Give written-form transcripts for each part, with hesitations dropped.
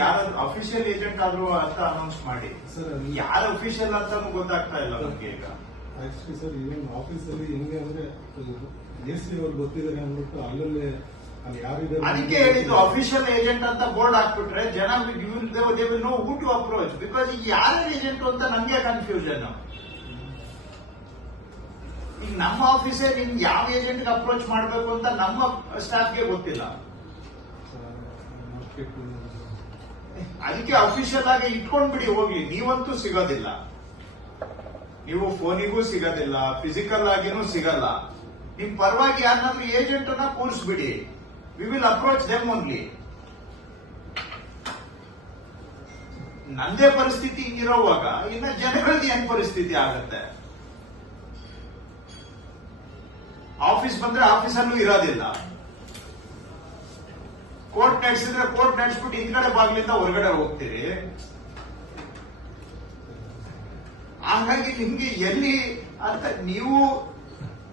ಯಾರಾದ್ರೂ official agent ಆದ್ರೂ ಅಂತ ಅನೌನ್ಸ್ ಮಾಡಿ ಸರ್. ಯಾರು ಅಫಿಷಿಯಲ್ ಅಂತಾನು ಗೊತ್ತಾಗ್ತಾ ಇಲ್ಲ ನಮ್ಗೆ ಈಗ. ಆಕ್ಚುಲಿ ಸರ್ ಈವನ್ ಆಫೀಸಲ್ಲಿ ಹೆಂಗೆ ಅಂದ್ರೆ ಎಸ್ ಅವ್ರು ಗೊತ್ತಿದ್ದಾರೆ ಅಂದ್ಬಿಟ್ಟು ಅಲ್ಲಲ್ಲೇ ಅಲ್ಲಿ ಯಾರಿದ್ದಾರೆ ಅದಕ್ಕೆ ಹೇಳಿದ್ದು ಅಫಿಷಿಯಲ್ ಏಜೆಂಟ್ ಅಂತ ಬೋರ್ಡ್ ಹಾಕ್ಬಿಟ್ರೆ ಜನ they will know who to approach. Because ಈಗ ಯಾರ ಏಜೆಂಟ್ ಅಂತ ನಮ್ಗೆ ಕನ್ಫ್ಯೂಷನ್. ಈಗ ನಮ್ಮ ಆಫೀಸೇ ನಿಮ್ಗೆ ಯಾವ ಏಜೆಂಟ್ ಅಪ್ರೋಚ್ ಮಾಡ್ಬೇಕು ಅಂತ ನಮ್ಮ ಸ್ಟಾಫ್ಗೆ ಗೊತ್ತಿಲ್ಲ. ಅದಕ್ಕೆ ಅಫಿಷಿಯಲ್ ಆಗಿ ಇಟ್ಕೊಂಡ್ಬಿಡಿ ಹೋಗ್ಲಿ. ನೀವಂತೂ ಸಿಗೋದಿಲ್ಲ, ನೀವು ಫೋನಿಗೂ ಸಿಗೋದಿಲ್ಲ, ಫಿಸಿಕಲ್ ಆಗಿನೂ ಸಿಗಲ್ಲ. ನಿಮ್ ಪರವಾಗಿ ಯಾರನ್ನಾದ್ರೂ ಏಜೆಂಟ್ ಅನ್ನ ಕೂರಿಸ್ಬಿಡಿ. We will approach them only. ನಂದೇ ಪರಿಸ್ಥಿತಿ ಹಿಂಗಿರೋವಾಗ ಇನ್ನ ಜನಗಳದ್ದು ಏನ್ ಪರಿಸ್ಥಿತಿ ಆಗತ್ತೆ? ಆಫೀಸ್ ಬಂದ್ರೆ ಆಫೀಸಲ್ಲೂ ಇರೋದಿಲ್ಲ, ಕೋರ್ಟ್ ನಡೆಸಿದ್ರೆ ಕೋರ್ಟ್ ನಡೆಸ್ಬಿಟ್ಟು ಹಿಂದ್ಗಡೆ ಬಾಗ್ಲಿಂದ ಹೊರಗಡೆ ಹೋಗ್ತೀರಿ. ಹಾಗಾಗಿ ನಿಮ್ಗೆ ಎಲ್ಲಿ ಅಂತ ನೀವು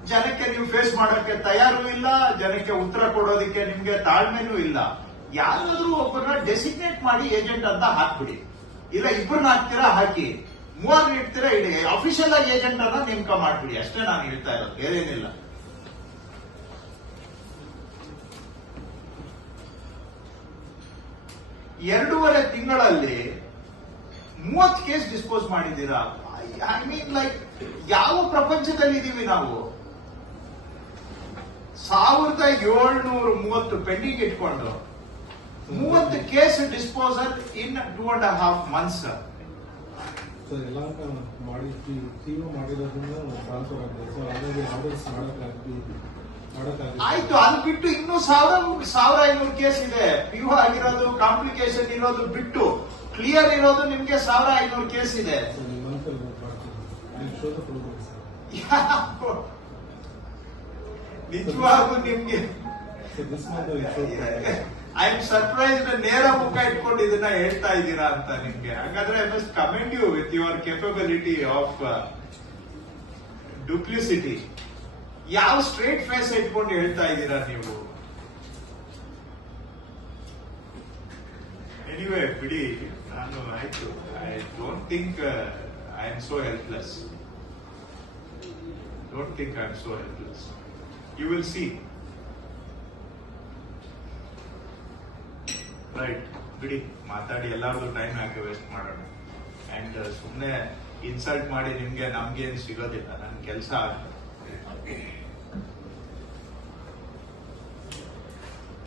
ಜನಕ್ಕೆ ನೀವು ಫೇಸ್ ಮಾಡೋಕ್ಕೆ ತಯಾರು ಇಲ್ಲ, ಜನಕ್ಕೆ ಉತ್ತರ ಕೊಡೋದಕ್ಕೆ ನಿಮ್ಗೆ ತಾಳ್ಮೆನೂ ಇಲ್ಲ. ಯಾರಾದ್ರೂ ಒಬ್ಬರನ್ನ ಡೆಸಿಗ್ನೇಟ್ ಮಾಡಿ ಏಜೆಂಟ್ ಅಂತ ಹಾಕ್ಬಿಡಿ. ಇಲ್ಲ ಇಬ್ಬರನ್ನ ಹಾಕ್ತೀರಾ ಹಾಕಿ, ಮೂವರ್ನ ಇಡ್ತೀರಾ ಇಡಿ. ಅಫಿಷಿಯಲ್ ಆಗಿ ಏಜೆಂಟ್ ಅನ್ನ ನೇಮಕ ಮಾಡ್ಬಿಡಿ. ಅಷ್ಟೇ ನಾನು ಹೇಳ್ತಾ ಇರೋದು, ಬೇರೆ ಏನಿಲ್ಲ. ಎರಡೂವರೆ ತಿಂಗಳಲ್ಲಿ 30 ಕೇಸ್ ಡಿಸ್ಪೋಸ್ ಮಾಡಿದ್ದೀರಾ. ಐ ಮೀನ್ ಲೈಕ್ ಯಾವ ಪ್ರಪಂಚದಲ್ಲಿ ಇದೀವಿ ನಾವು? 1730 ಪೆಂಡಿಂಗ್ ಇಟ್ಕೊಂಡು 30 ಕೇಸ್ ಡಿಸ್ಪೋಸಲ್ ಇನ್ 2.5 months. ಸರ್ ಎಲ್ಲ ಮಾಡಿ ಟಿವಿ ಮಾಡಿರೋದ್ರಿಂದ ಟ್ರಾನ್ಸ್ಫರ್ ಆಗಿದೆ. ಸೊ ಹಾಗಾಗಿ ಆರ್ಡರ್ಸ್ ಮಾಡೋಕ್ಕಾಗ್ತಿ. ಆಯ್ತು, ಅದು ಬಿಟ್ಟು ಇನ್ನೂ 1500 ಕೇಸ್ ಇದೆ. PO ಆಗಿರೋದು, ಕಾಂಪ್ಲಿಕೇಶನ್ ಇರೋದು ಬಿಟ್ಟು ಕ್ಲಿಯರ್ ಇರೋದು ನಿಮ್ಗೆ 1500 ಕೇಸ್ ಇದೆ. ನಿಜವಾಗೂ ನಿಮ್ಗೆ ಐ ಆಮ್ ಸರ್ಪ್ರೈಸ್ಡ್. ನೇರ ಮುಖ ಇಟ್ಕೊಂಡು ಇದನ್ನ ಹೇಳ್ತಾ ಇದ್ದೀರಾ ಅಂತ ನಿಮ್ಗೆ. ಹಾಗಾದ್ರೆ I must commend you with your capability of duplicity. ಯಾವ ಸ್ಟ್ರೇಟ್ ಫೇಸ್ ಇಟ್ಕೊಂಡು ಹೇಳ್ತಾ ಇದ್ದೀರಾ ನೀವು? ಎನಿವೇ ಬಿಡಿ, ನಾನು ಆಯ್ತು. I don't think I am so helpless. Don't think I am so helpless. You will see. Right, ಬಿಡಿ, ಮಾತಾಡಿ ಎಲ್ಲಾರ್ದು ಟೈಮ್ ಯಾಕೆ ವೇಸ್ಟ್ ಮಾಡೋಣ. ಅಂಡ್ ಸುಮ್ಮನೆ ಇನ್ಸಲ್ಟ್ ಮಾಡಿ ನಿಮ್ಗೆ ನಮ್ಗೇನು ಸಿಗೋದಿಲ್ಲ. ನನ್ನ ಕೆಲಸ